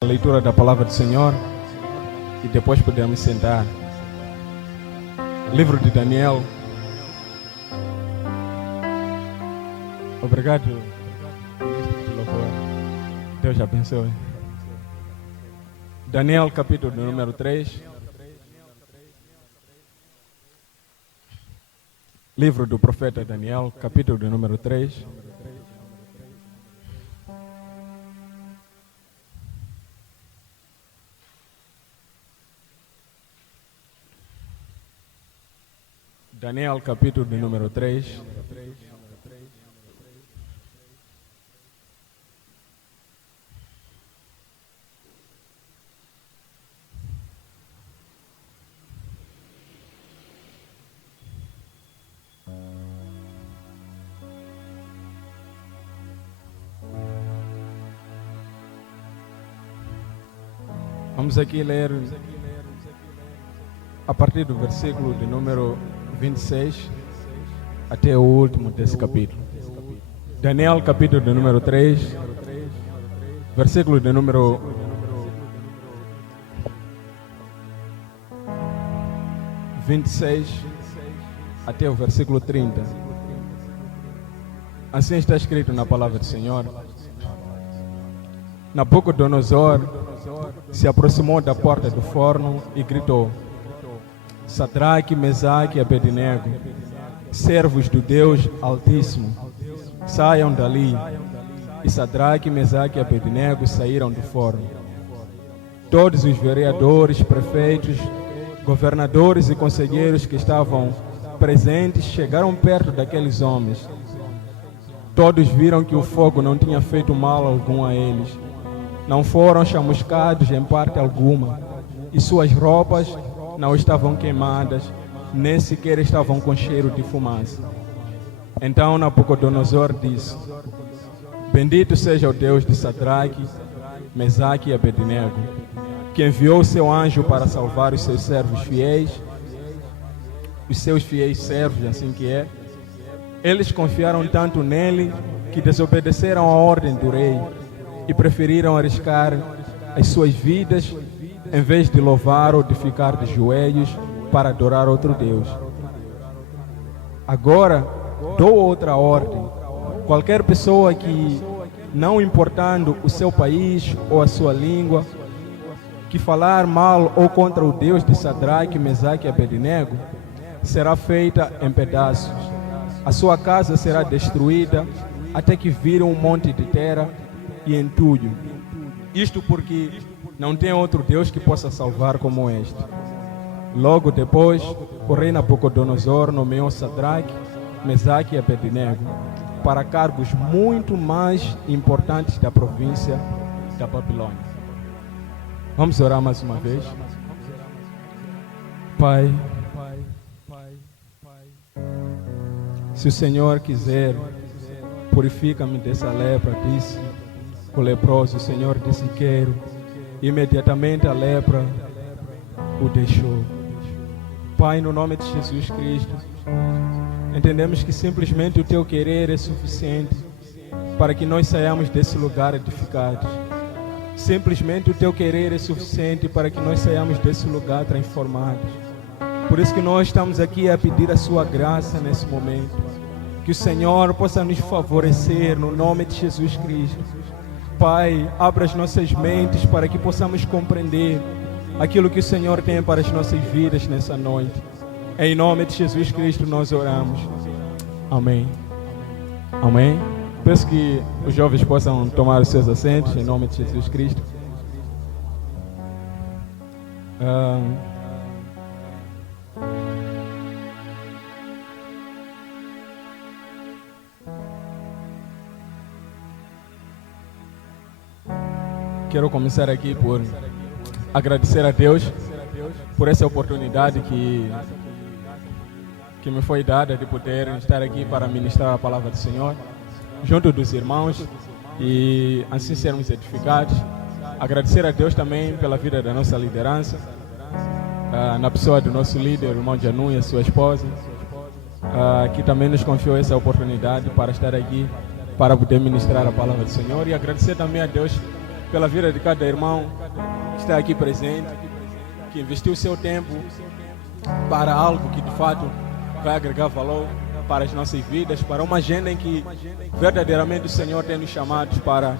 A leitura da palavra do Senhor e depois podemos sentar. Livro de Daniel. Obrigado, ministro de louvor. Deus abençoe. Daniel, capítulo número 3. Livro do profeta Daniel, capítulo número 3. Daniel, capítulo número 3. Vamos aqui ler a partir do versículo de número 26 até o último desse capítulo. Daniel, capítulo de número 3, versículo de número 26 até o versículo 30. Assim está escrito na palavra do Senhor. Nabucodonosor se aproximou da porta do forno e gritou: Sadraque, Mesaque e Abednego, servos do Deus Altíssimo, saiam dali. E Sadraque, Mesaque e Abednego saíram do forno. Todos os vereadores, prefeitos, governadores e conselheiros que estavam presentes chegaram perto daqueles homens. Todos viram que o fogo não tinha feito mal algum a eles. Não foram chamuscados em parte alguma, e suas roupas não estavam queimadas, nem sequer estavam com cheiro de fumaça. Então Nabucodonosor disse: Bendito seja o Deus de Sadraque, Mesaque e Abednego, que enviou seu anjo para salvar os seus servos fiéis, os seus fiéis servos, assim que é. Eles confiaram tanto nele que desobedeceram a ordem do rei e preferiram arriscar as suas vidas em vez de louvar ou de ficar de joelhos para adorar outro Deus. Agora dou outra ordem: qualquer pessoa que, não importando o seu país ou a sua língua, que falar mal ou contra o Deus de Sadraque, Mesaque e Abednego, será feita em pedaços. A sua casa será destruída até que vire um monte de terra e entulho. Isto porque não tem outro Deus que possa salvar como este. Logo depois, o rei Nabucodonosor nomeou Sadraque, Mesaque e Abednego para cargos muito mais importantes da província da Babilônia. Vamos orar mais uma vez. Pai, se o Senhor quiser, purifica-me dessa lepra, disse o leproso. O Senhor disse: quero. Imediatamente a lepra o deixou. Pai, no nome de Jesus Cristo, entendemos que simplesmente o Teu querer é suficiente para que nós saiamos desse lugar edificados. Simplesmente o Teu querer é suficiente para que nós saiamos desse lugar transformados. Por isso que nós estamos aqui a pedir a Sua graça nesse momento. Que o Senhor possa nos favorecer no nome de Jesus Cristo. Pai, abra as nossas mentes para que possamos compreender aquilo que o Senhor tem para as nossas vidas nessa noite. Em nome de Jesus Cristo nós oramos. Amém. Amém. Peço que os jovens possam tomar os seus assentos em nome de Jesus Cristo. Quero começar aqui por agradecer a Deus por essa oportunidade que me foi dada de poder estar aqui para ministrar a palavra do Senhor junto dos irmãos e assim sermos edificados. Agradecer a Deus também pela vida da nossa liderança, na pessoa do nosso líder, o irmão Janu e a sua esposa, que também nos confiou essa oportunidade para estar aqui, para poder ministrar a palavra do Senhor. E agradecer também a Deus pela vida de cada irmão que está aqui presente, que investiu o seu tempo para algo que de fato vai agregar valor para as nossas vidas, para uma agenda em que verdadeiramente o Senhor tem nos chamados para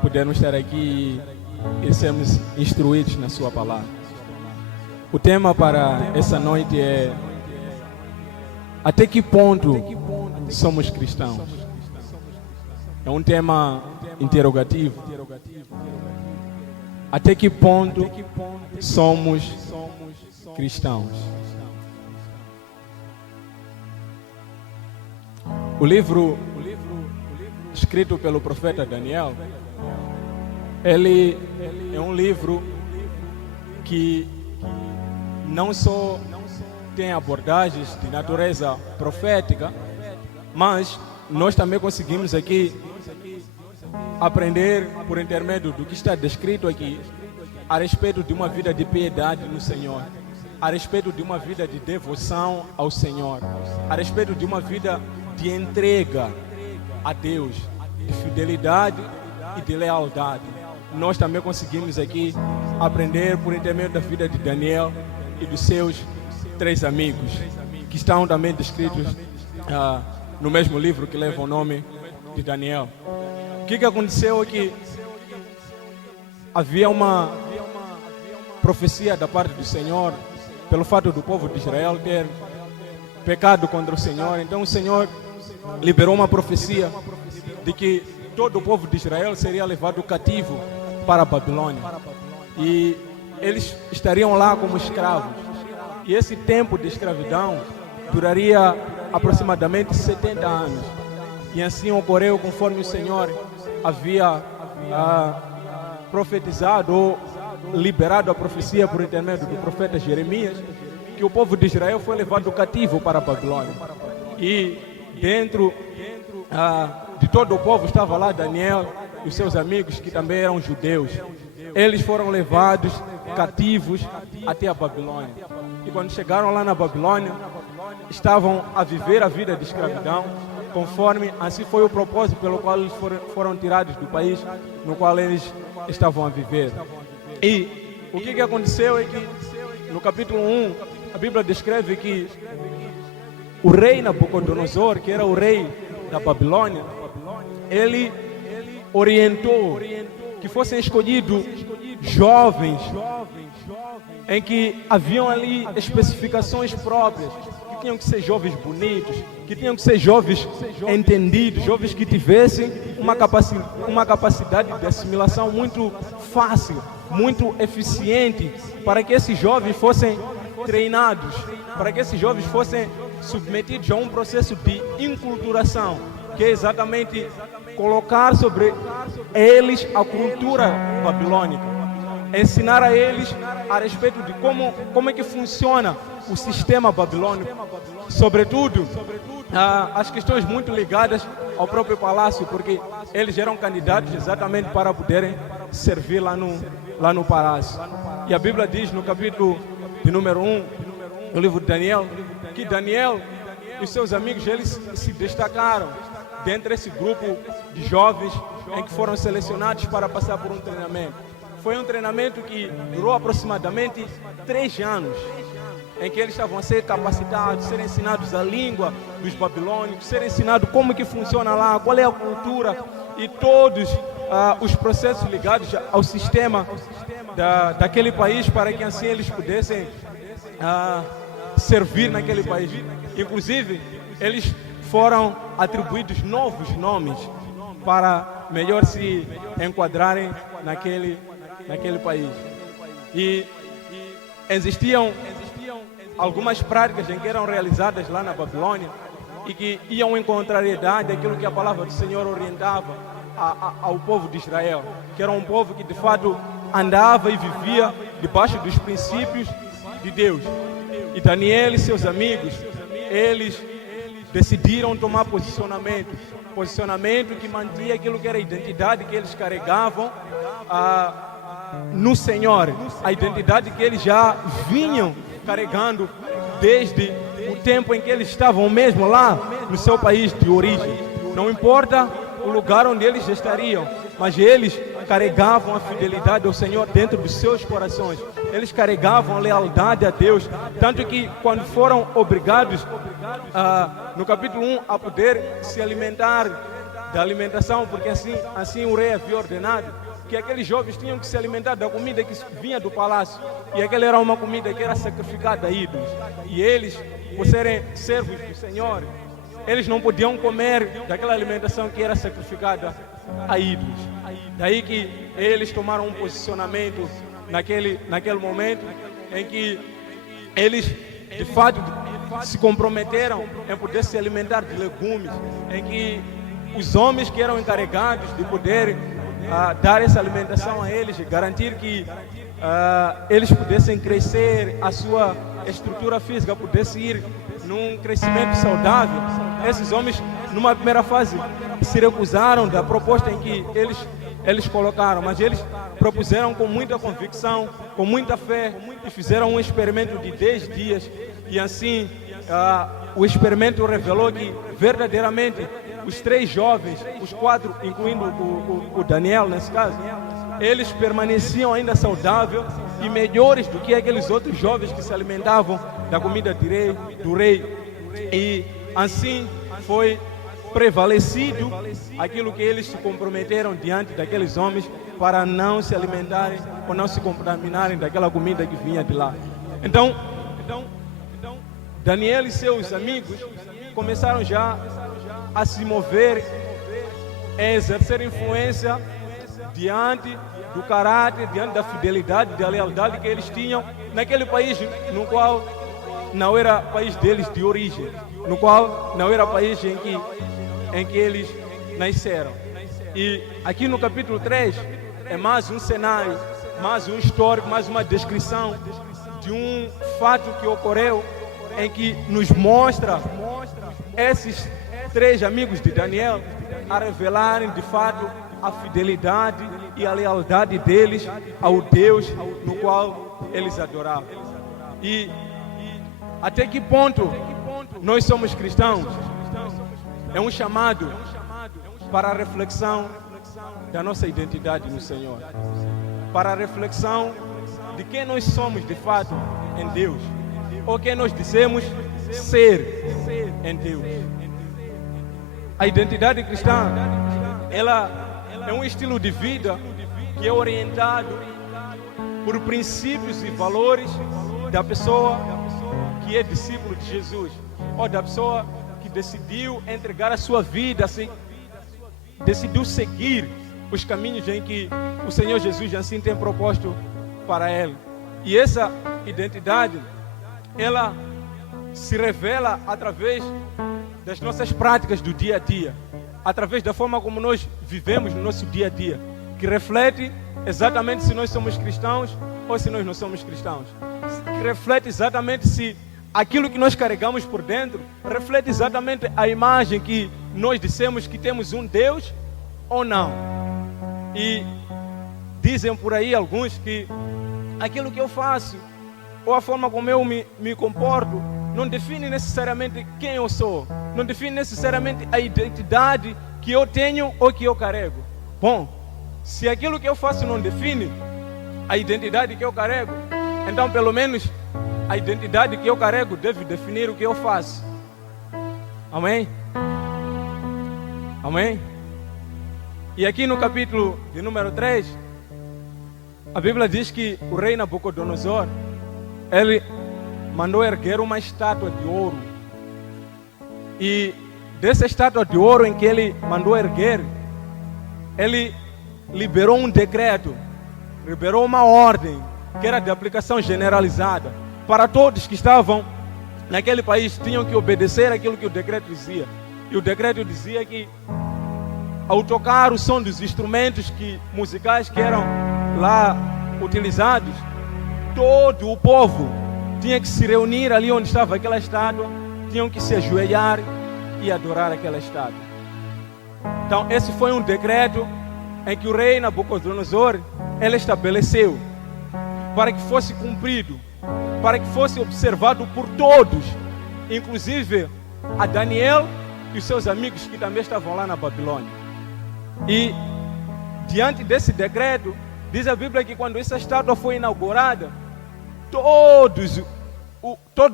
podermos estar aqui e sermos instruídos na sua palavra. O tema para essa noite é: até que ponto somos cristãos? É um tema interrogativo. Até que ponto somos cristãos? O livro escrito pelo profeta Daniel, ele é um livro que não só tem abordagens de natureza profética, mas nós também conseguimos aqui aprender por intermédio do que está descrito aqui a respeito de uma vida de piedade no Senhor, a respeito de uma vida de devoção ao Senhor, a respeito de uma vida de entrega a Deus, de fidelidade e de lealdade. Nós também conseguimos aqui aprender por intermédio da vida de Daniel e dos seus 3 amigos, que estão também descritos no mesmo livro que leva o nome de Daniel. O que aconteceu é que havia uma profecia da parte do Senhor pelo fato do povo de Israel ter pecado contra o Senhor. Então o Senhor liberou uma profecia de que todo o povo de Israel seria levado cativo para a Babilônia e eles estariam lá como escravos. E esse tempo de escravidão duraria aproximadamente 70 anos. E assim ocorreu conforme o Senhor havia profetizado ou liberado a profecia por intermédio do profeta Jeremias, que o povo de Israel foi levado cativo para a Babilônia. E dentro de todo o povo estava lá Daniel e os seus amigos, que também eram judeus. Eles foram levados cativos até a Babilônia. E quando chegaram lá na Babilônia, estavam a viver a vida de escravidão, conforme assim foi o propósito pelo qual eles foram tirados do país no qual eles estavam a viver. E o que aconteceu é que no capítulo 1, a Bíblia descreve que o rei Nabucodonosor, que era o rei da Babilônia, ele orientou que fossem escolhidos jovens em que haviam ali especificações próprias, que tinham que ser jovens bonitos, que tinham que ser jovens entendidos, jovens que tivessem uma capacidade de assimilação muito fácil, muito eficiente, para que esses jovens fossem treinados, para que esses jovens fossem submetidos a um processo de inculturação, que é exatamente colocar sobre eles a cultura babilônica, ensinar a eles a respeito de como é que funciona o sistema babilônico, sobretudo as questões muito ligadas ao próprio palácio, porque eles eram candidatos exatamente para poderem servir lá no palácio. E a Bíblia diz no capítulo de número 1 do livro de Daniel, que Daniel e os seus amigos, eles se destacaram dentre esse grupo de jovens em que foram selecionados para passar por um treinamento. Foi um treinamento que durou aproximadamente 3 anos, em que eles estavam a ser capacitados, ser ensinados a língua dos babilônicos, ser ensinado como que funciona lá, qual é a cultura e todos os processos ligados ao sistema daquele país, para que assim eles pudessem servir naquele país. Inclusive, eles foram atribuídos novos nomes para melhor se enquadrarem naquele país. E existiam algumas práticas em que eram realizadas lá na Babilônia e que iam em contrariedade daquilo que a palavra do Senhor orientava ao povo de Israel, que era um povo que de fato andava e vivia debaixo dos princípios de Deus. E Daniel e seus amigos, eles decidiram tomar posicionamento que mantinha aquilo que era a identidade que eles carregavam no Senhor, a identidade que eles já vinham carregando desde o tempo em que eles estavam mesmo lá no seu país de origem. Não importa o lugar onde eles estariam, mas eles carregavam a fidelidade ao Senhor dentro dos seus corações. Eles carregavam a lealdade a Deus, tanto que quando foram obrigados, no capítulo 1, a poder se alimentar da alimentação, porque assim o rei havia ordenado, que aqueles jovens tinham que se alimentar da comida que vinha do palácio, e aquela era uma comida que era sacrificada a ídolos, e eles, por serem servos do Senhor, eles não podiam comer daquela alimentação que era sacrificada a ídolos. Daí que eles tomaram um posicionamento naquele momento em que eles de fato se comprometeram em poder se alimentar de legumes, em que os homens que eram encarregados de poder dar essa alimentação a eles, garantir que eles pudessem crescer, a sua estrutura física pudesse ir num crescimento saudável. Esses homens, numa primeira fase, se recusaram da proposta em que eles colocaram, mas eles propuseram com muita convicção, com muita fé, e fizeram um experimento de 10 dias, e assim o experimento revelou que verdadeiramente os 3 jovens, os 4, incluindo o Daniel nesse caso, eles permaneciam ainda saudáveis e melhores do que aqueles outros jovens que se alimentavam da comida do rei. E assim foi prevalecido aquilo que eles se comprometeram diante daqueles homens para não se alimentarem ou não se contaminarem daquela comida que vinha de lá. Então Daniel e seus amigos começaram já a se mover, a exercer influência diante do caráter, diante da fidelidade, da lealdade que eles tinham naquele país no qual não era país deles de origem, no qual não era país em que eles nasceram. E aqui no capítulo 3 é mais um cenário, mais um histórico, mais uma descrição de um fato que ocorreu, em que nos mostra esses 3 amigos de Daniel a revelarem de fato a fidelidade e a lealdade deles ao Deus no qual eles adoravam. E até que ponto nós somos cristãos? É um chamado para a reflexão da nossa identidade no Senhor, para a reflexão de quem nós somos de fato em Deus, ou quem nós dizemos ser em Deus. A identidade cristã, ela é um estilo de vida que é orientado por princípios e valores da pessoa que é discípulo de Jesus, ou da pessoa que decidiu entregar a sua vida, assim, decidiu seguir os caminhos em que o Senhor Jesus assim tem proposto para ele. E essa identidade, ela se revela através das nossas práticas do dia a dia, através da forma como nós vivemos no nosso dia a dia, que reflete exatamente se nós somos cristãos ou se nós não somos cristãos, que reflete exatamente se aquilo que nós carregamos por dentro reflete exatamente a imagem que nós dissemos que temos um Deus ou não. E dizem por aí alguns que aquilo que eu faço ou a forma como eu me comporto não define necessariamente quem eu sou, não define necessariamente a identidade que eu tenho ou que eu carrego. Bom, se aquilo que eu faço não define a identidade que eu carrego, então pelo menos a identidade que eu carrego deve definir o que eu faço. Amém? Amém? E aqui no capítulo de número 3, a Bíblia diz que o rei Nabucodonosor, ele mandou erguer uma estátua de ouro. E dessa estátua de ouro em que ele mandou erguer, ele liberou um decreto, liberou uma ordem que era de aplicação generalizada para todos que estavam naquele país, tinham que obedecer aquilo que o decreto dizia. E o decreto dizia que ao tocar o som dos instrumentos musicais que eram lá utilizados, todo o povo tinha que se reunir ali onde estava aquela estátua, tinham que se ajoelhar e adorar aquela estátua. Então esse foi um decreto em que o rei Nabucodonosor, ele estabeleceu para que fosse cumprido, para que fosse observado por todos, inclusive a Daniel e os seus amigos que também estavam lá na Babilônia. E diante desse decreto, diz a Bíblia que quando essa estátua foi inaugurada, todo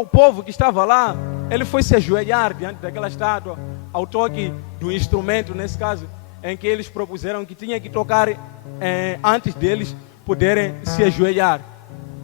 o povo que estava lá, ele foi se ajoelhar diante daquela estátua, ao toque do instrumento, nesse caso, em que eles propuseram que tinha que tocar antes deles poderem se ajoelhar.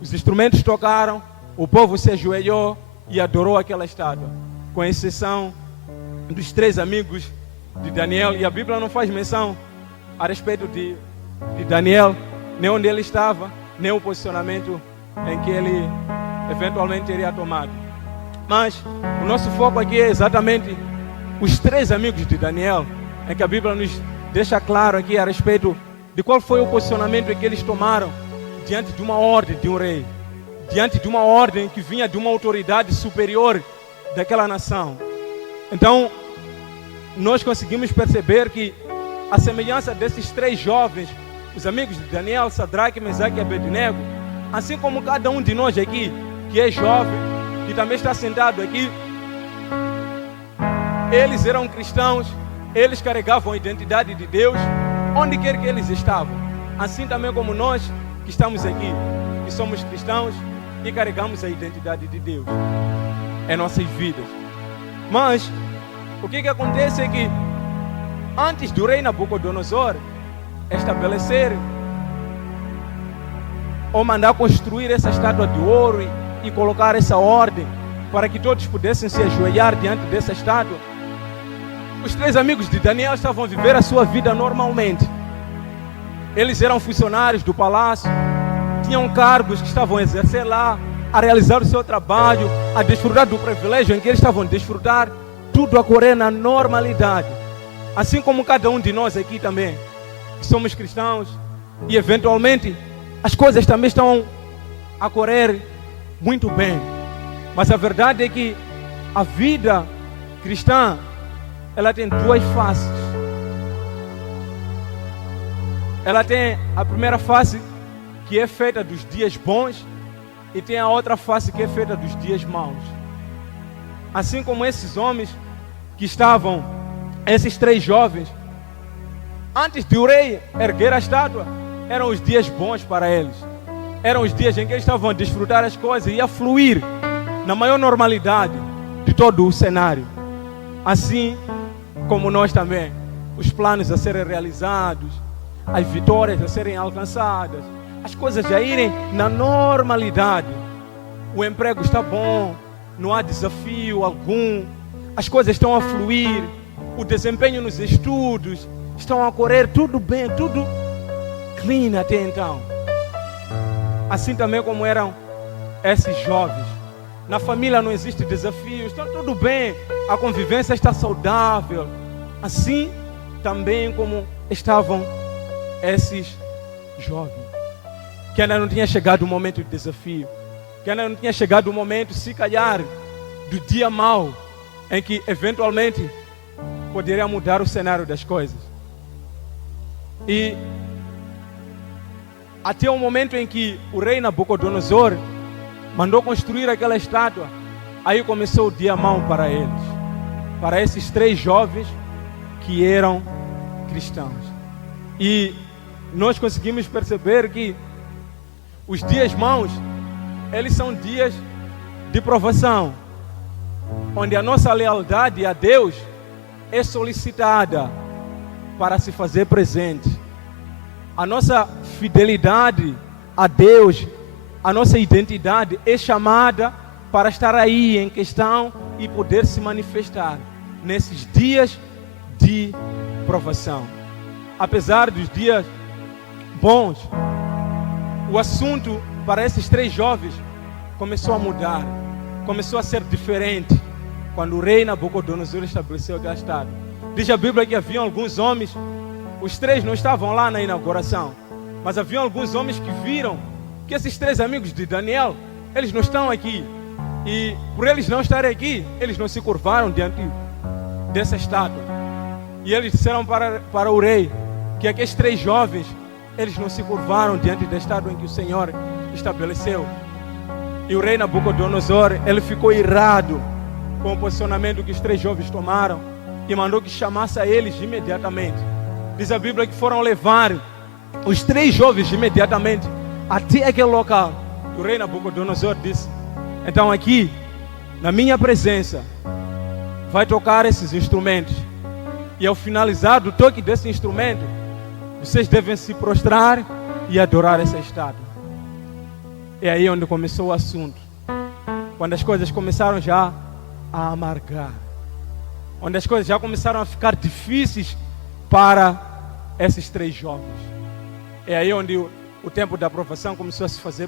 Os instrumentos tocaram, o povo se ajoelhou e adorou aquela estátua, com exceção dos 3 amigos de Daniel, e a Bíblia não faz menção a respeito de Daniel, nem onde ele estava, nem o posicionamento em que ele eventualmente teria tomado. Mas o nosso foco aqui é exatamente os 3 amigos de Daniel, em que a Bíblia nos deixa claro aqui a respeito de qual foi o posicionamento que eles tomaram diante de uma ordem de um rei, diante de uma ordem que vinha de uma autoridade superior daquela nação. Então, nós conseguimos perceber que a semelhança desses 3 jovens, os amigos de Daniel, Sadraque, Mesaque e Abednego, assim como cada um de nós aqui, que é jovem, que também está sentado aqui, eles eram cristãos, eles carregavam a identidade de Deus, onde quer que eles estavam. Assim também como nós que estamos aqui, que somos cristãos e carregamos a identidade de Deus em nossas vidas. Mas o que acontece é que antes do rei Nabucodonosor estabelecer ou mandar construir essa estátua de ouro e colocar essa ordem para que todos pudessem se ajoelhar diante dessa estátua, os 3 amigos de Daniel estavam a viver a sua vida normalmente. Eles eram funcionários do palácio, tinham cargos que estavam a exercer lá, a realizar o seu trabalho, a desfrutar do privilégio em que eles estavam a desfrutar, tudo a correr na normalidade. Assim como cada um de nós aqui também, que somos cristãos, e eventualmente as coisas também estão a correr muito bem. Mas a verdade é que a vida cristã, ela tem 2 faces. Ela tem a primeira face, que é feita dos dias bons, e tem a outra face que é feita dos dias maus. Assim como esses homens que estavam, esses 3 jovens, antes de o rei erguer a estátua, eram os dias bons para eles. Eram os dias em que eles estavam a desfrutar as coisas e a fluir na maior normalidade de todo o cenário. Assim como nós também, os planos a serem realizados, as vitórias a serem alcançadas, as coisas a irem na normalidade. O emprego está bom, não há desafio algum, as coisas estão a fluir, o desempenho nos estudos estão a correr tudo bem, tudo clean até então. Assim também como eram esses jovens. Na família não existe desafio, está tudo bem, a convivência está saudável. Assim também como estavam esses jovens, que ainda não tinha chegado o momento de desafio, que ainda não tinha chegado o momento, se calhar, do dia mau, em que eventualmente poderia mudar o cenário das coisas. E até o momento em que o rei Nabucodonosor mandou construir aquela estátua, aí começou o dia mau para eles, para esses 3 jovens que eram cristãos. E nós conseguimos perceber que os dias maus, eles são dias de provação, onde a nossa lealdade a Deus é solicitada para se fazer presente. A nossa fidelidade a Deus, a nossa identidade é chamada para estar aí em questão e poder se manifestar nesses dias de provação. Apesar dos dias bons, o assunto para esses 3 jovens começou a mudar, começou a ser diferente quando o rei Nabucodonosor estabeleceu aquela estátua. Diz a Bíblia que haviam alguns homens, os 3 não estavam lá na inauguração, mas haviam alguns homens que viram que esses 3 amigos de Daniel, eles não estão aqui. E por eles não estarem aqui, eles não se curvaram diante dessa estátua. E eles disseram para o rei que aqueles 3 jovens, eles não se curvaram diante da estátua em que o Senhor estabeleceu. E o rei Nabucodonosor, ele ficou irado com o posicionamento que os 3 jovens tomaram e mandou que chamasse a eles imediatamente. Diz a Bíblia que foram levar os 3 jovens imediatamente até aquele local. O rei Nabucodonosor disse: então aqui, na minha presença, vai tocar esses instrumentos. E ao finalizar do toque desse instrumento, vocês devem se prostrar e adorar essa estátua. É aí onde começou o assunto. Quando as coisas começaram já a amargar. Onde as coisas já começaram a ficar difíceis para esses 3 jovens. É aí onde o tempo da aprovação começou a se fazer